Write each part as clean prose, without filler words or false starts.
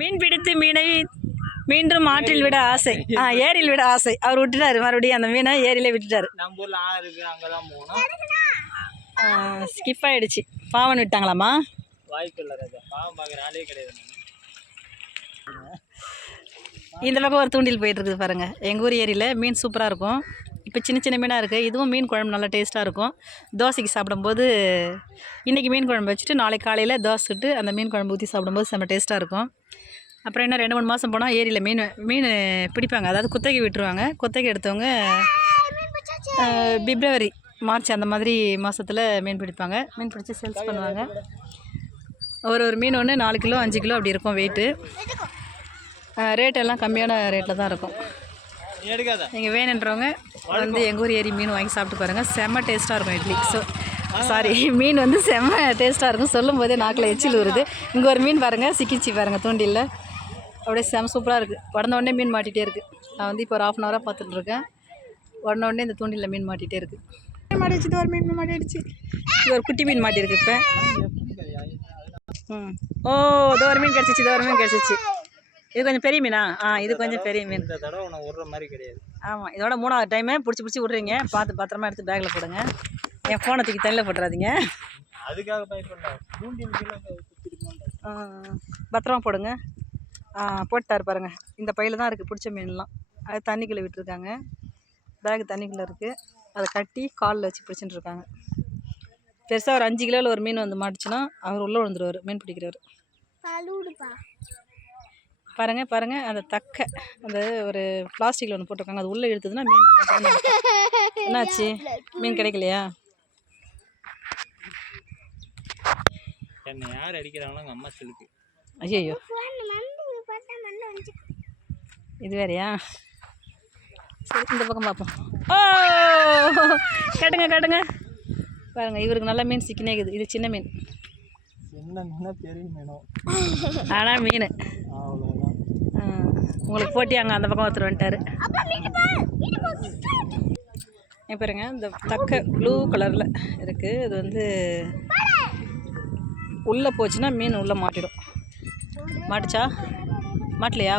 மீன் பிடித்து மீனை மீண்டும் ஆற்றில் விட ஆசை, ஏரியில் விட ஆசை. அவர் விட்டுட்டாரு, மறுபடியும் அந்த மீனை ஏரியிலே விட்டுட்டாரு. நம்ம ஊர்ல ஆறு இருக்கு, அங்கதான் போகணும். ஸ்கிப் ஆயிடுச்சு. பாவன் விட்டாங்களாமா? வாய்ப்பு இல்லை ராஜா, பாவம் பார்க்குற ஆளே கிடையாது. இந்த பக்கம் ஒரு தூண்டில் போயிட்டு இருக்குது பாருங்க. எங்கள் ஊர் ஏரியில் மீன் சூப்பராக இருக்கும். இப்போ சின்ன சின்ன மீனாக இருக்குது. இதுவும் மீன் குழம்பு நல்லா டேஸ்ட்டாக இருக்கும். தோசைக்கு சாப்பிடும்போது இன்றைக்கி மீன் குழம்பு வச்சுட்டு நாளைக்கு காலையில் தோசை சுட்டு அந்த மீன் குழம்பு ஊற்றி சாப்பிடும்போது செம்ம டேஸ்ட்டாக இருக்கும். அப்புறம் என்ன 2-3 மாதம் போனால் ஏரியில் மீன் பிடிப்பாங்க. அதாவது குத்தகை விட்டுருவாங்க. குத்தகை எடுத்தவங்க பிப்ரவரி மார்ச் அந்த மாதிரி மாதத்தில் மீன் பிடிப்பாங்க. மீன் பிடிச்சி சேல்ஸ் பண்ணுவாங்க. ஒரு மீன் ஒன்று 4 கிலோ 5 கிலோ அப்படி இருக்கும் வெயிட்டு. ரேட்டெல்லாம் கம்மியான ரேட்டில் தான் இருக்கும். நீங்கள் வேணுன்றவங்க வந்து எங்கள் ஊர் ஏரி மீன் வாங்கி சாப்பிட்டு பாருங்கள். செம்ம டேஸ்ட்டாக இருக்கும் இட்லி. சாரி, மீன் வந்து செம்ம டேஸ்ட்டாக இருக்கும். சொல்லும் போதே நாக்கில் எச்சில் வருது. இங்கே ஒரு மீன் பாருங்கள், சிக்கிச்சு பாருங்கள் தூண்டில். அப்படியே செம்ம சூப்பராக இருக்குது. உடனே உடனே மீன் மாட்டிகிட்டே இருக்குது. நான் வந்து இப்போ ஒரு 1/2 hour பார்த்துட்ருக்கேன். உடனே இந்த தூண்டில் மீன் மாட்டிகிட்டே இருக்குது. மாட்டிடுச்சு, இது ஒரு மீன் மாட்டிடுச்சு. இது ஒரு குட்டி மீன் மாட்டியிருக்கு இப்போ. ஓ, இது ஒரு மீன் கிடச்சிச்சு, இது ஒரு மீன் கிடச்சிச்சு. இது கொஞ்சம் பெரிய மீனா? இது கொஞ்சம் பெரிய மீன். இந்த தடவை நான் விடுற மாதிரி கிடையாது. ஆமாம், இதோட 3வது டைமே பிடிச்சி விட்றீங்க. பார்த்து பத்திரமா எடுத்து பேக்கில் போடுங்க. என் ஃபோனை தூக்கி தண்ணியில் போட்டுறாதீங்க. அதுக்காக பயப்படலாம். பத்திரமா போடுங்க. போட்டார் பாருங்க. இந்த பையில் தான் இருக்குது பிடிச்ச மீன்லாம். அது தண்ணிக்குள்ளே விட்டுருக்காங்க. பேக் தண்ணிக்குள்ளே இருக்குது. அதை கட்டி காலில் வச்சு பிடிச்சிட்டு இருக்காங்க. பெருசாக ஒரு 5 கிலோவில் ஒரு மீன் வந்து மாட்டுச்சுன்னா அவர் உள்ளே விழுந்துருவார் மீன் பிடிக்கிறவர். பாருங்கள் அந்த தக்கை அந்த ஒரு பிளாஸ்டிக்கில் ஒன்று போட்டிருக்காங்க. அது உள்ளே இழுத்துதுன்னா மீன் என்னாச்சு? மீன் கிடைக்கலையா? என்ன யார் அடிக்கிறாங்களோ எங்கள் அம்மா சொல்லுக்கு. ஐயோ, இது வேறையா? சரி, இந்த பக்கம் பார்ப்போம். ஓ, கட்டுங்க பாருங்கள். இவருக்கு நல்ல மீன் சிக்கினே இருக்குது. இது சின்ன மீன். சின்ன மீனா பெரிய மீனோ? ஆனால் மீன் உங்களுக்கு போட்டி. அங்கே அந்த பக்கம் ஒருத்தர் வந்துட்டார். பாருங்க, இந்த தக்கை ப்ளூ கலரில் இருக்குது. இது வந்து உள்ளே போச்சுன்னா மீன் உள்ளே மாட்டிடும். மாட்டுச்சா? மாட்டலையா?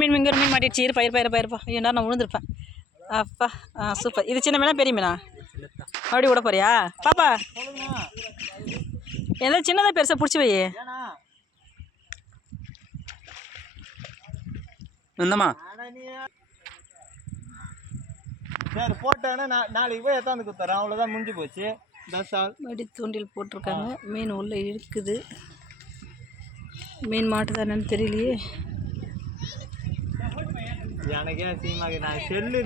மீன் இங்கே ஒரு மீன் மாட்டிடுச்சு. இருப்பா. ஐயோ, நான் விழுந்திருப்பேன். அப்பா, சூப்பர். இது சின்ன மீனா பெரிய மீனா? மறுபடியும் விட போறியா பாப்பா? ஏதாவது சின்னதாக பெருசாக பிடிச்சி வை. இந்தம்மா சரி போட்டேன்னா நாளைக்கு போய் எத்தாந்து கொடுத்துறேன். அவ்வளோதான், முடிஞ்சு போச்சு. மறுபடி தூண்டில் போட்டிருக்காங்க. மீன் உள்ளே இழுக்குது. மீன் மாட்டுதானு தெரியலையே. எனக்கே அசிங்கமாக நான் செல்லு